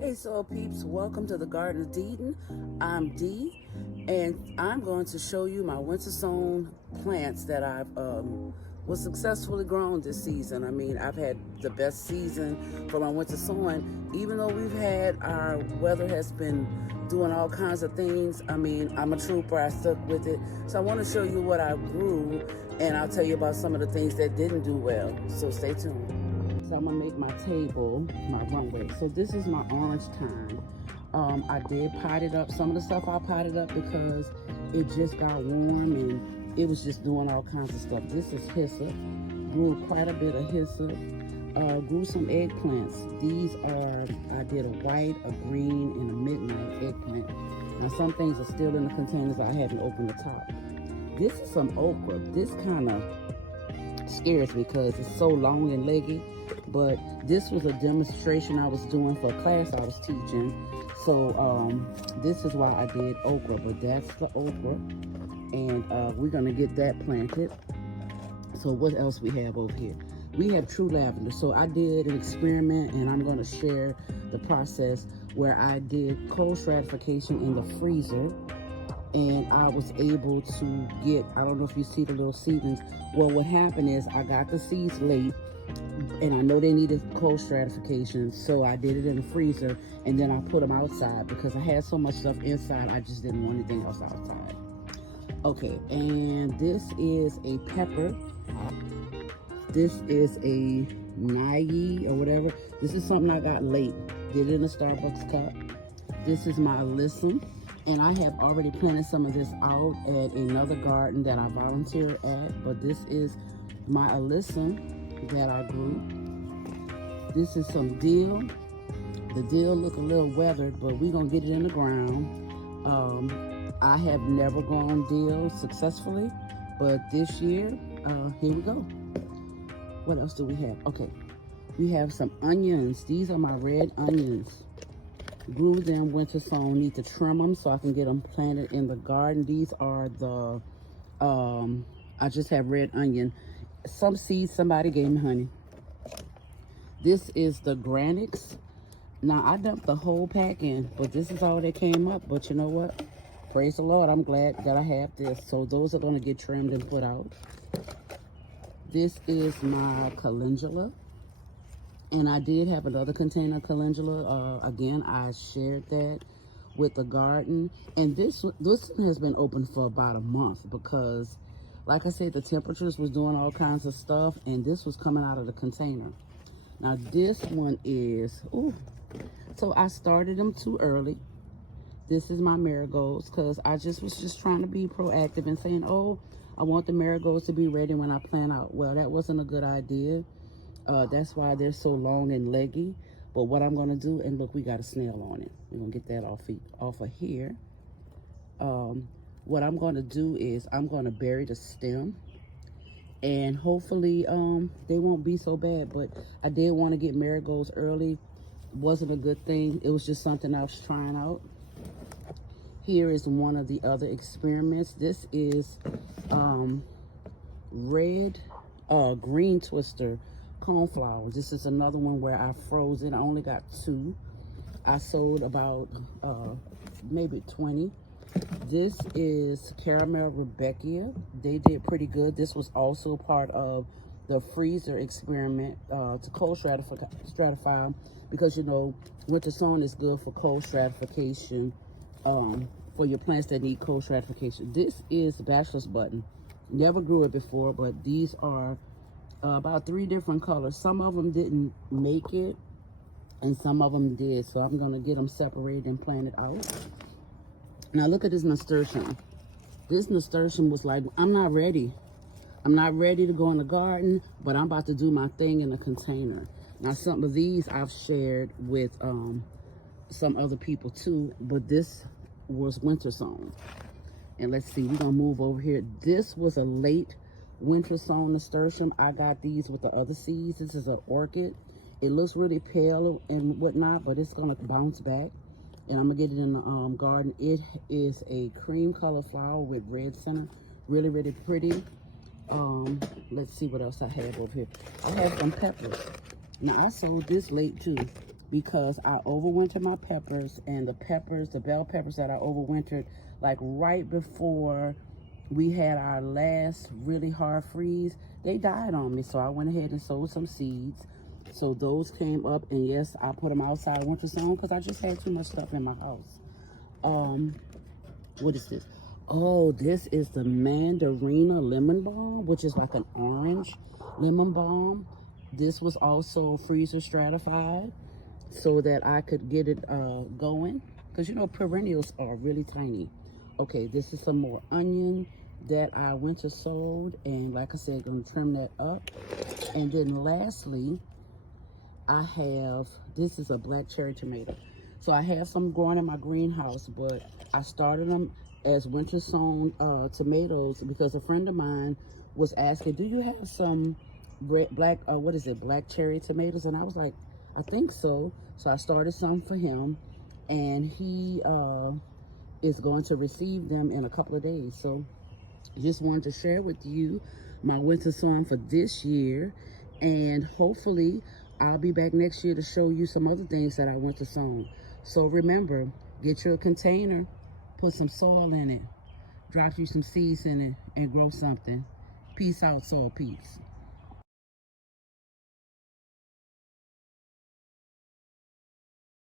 Hey soil peeps, welcome to the Garden of Eden. I'm Dee, and I'm going to show you my winter sown plants that I've was successfully grown this season. I mean, I've had the best season for my winter sowing, even though we've had our weather has been doing all kinds of things. I mean, I'm a trooper, I stuck with it. So I want to show you what I grew, and I'll tell you about some of the things that didn't do well. So stay tuned. So I'm gonna make my table, my runway. So this is my orange thyme. I did pot it up. Some of the stuff I potted up because it just got warm and it was just doing all kinds of stuff. This is hyssop. Grew quite a bit of hyssop. Grew some eggplants. These are, I did a white, a green, and a midnight eggplant. Now some things are still in the containers. I haven't opened the top. This is some okra. This kind of scares me because it's so long and leggy. But this was a demonstration I was doing for a class I was teaching. So this is why I did okra, but that's the okra. And we're gonna get that planted. So what else we have over here? We have true lavender. So I did an experiment and I'm gonna share the process where I did cold stratification in the freezer. And I was able to get, I don't know if you see the little seedlings. Well, what happened is I got the seeds late, and I know they needed cold stratification, so I did it in the freezer, and then I put them outside because I had so much stuff inside, I just didn't want anything else outside. Okay, and this is a pepper. This is a Nai or whatever. This is something I got late. Did it in a Starbucks cup. This is my alyssum. And I have already planted some of this out at another garden that I volunteer at. But this is my alyssum that I grew. This is some dill. The dill look a little weathered, but we're going to get it in the ground. I have never grown dill successfully. But this year, here we go. What else do we have? Okay, we have some onions. These are my red onions. Grew them winter sown. Need to trim them so I can get them planted in the garden. These are the I just have red onion. Some seeds somebody gave me, honey. This is the Granix. Now I dumped the whole pack in, but this is all that came up. But you know what? Praise the Lord, I'm glad that I have this. So those are going to get trimmed and put out. This is my calendula. And I did have another container of calendula. Again, I shared that with the garden. And this one has been open for about a month because, like I said, the temperatures was doing all kinds of stuff. And this was coming out of the container. Now, this one is, ooh. So I started them too early. This is my marigolds because I was just trying to be proactive and saying, oh, I want the marigolds to be ready when I plant out. Well, that wasn't a good idea. That's why they're so long and leggy. But what I'm going to do, and look, we got a snail on it. We're going to get that off of here. What I'm going to do is I'm going to bury the stem. And hopefully they won't be so bad. But I did want to get marigolds early. Wasn't a good thing. It was just something I was trying out. Here is one of the other experiments. This is green twister coneflower. This is another one where I froze it. I only got 2. I sold about maybe 20. This is caramel Rebecca. They did pretty good. This was also part of the freezer experiment to cold stratify because you know winter sown is good for cold stratification for your plants that need cold stratification. This is bachelor's button. Never grew it before, but these are about 3 different colors. Some of them didn't make it, and some of them did. So I'm going to get them separated and planted out. Now look at this nasturtium. This nasturtium was like, I'm not ready. I'm not ready to go in the garden, but I'm about to do my thing in a container. Now some of these I've shared with some other people too, but this was winter sown. And let's see, we're going to move over here. This was a late winter sown nasturtium. I got these with the other seeds. This is an orchid. It looks really pale and whatnot, but it's going to bounce back. And I'm going to get it in the garden. It is a cream color flower with red center. Really, really pretty. Let's see what else I have over here. I have some peppers. Now, I sold this late too. because I overwintered my peppers, and the bell peppers that I overwintered, like right before we had our last really hard freeze, they died on me. So I went ahead and sowed some seeds. So those came up, and yes, I put them outside winter sown because I just had too much stuff in my house. What is this? Oh, this is the Mandarina lemon balm, which is like an orange lemon balm. This was also freezer stratified so that I could get it going, because you know perennials are really tiny. Okay, this is some more onion that I winter sowed, and like I said, gonna trim that up. And then lastly, I have, this is a black cherry tomato. So I have some growing in my greenhouse, but I started them as winter sown tomatoes because a friend of mine was asking, do you have some black cherry tomatoes? And I was like, I think so. So I started some for him, and he is going to receive them in a couple of days. So just wanted to share with you my winter song for this year, and hopefully I'll be back next year to show you some other things that I winter sown. So remember, get your container, put some soil in it, drop you some seeds in it, and grow something. Peace out, soil peeps.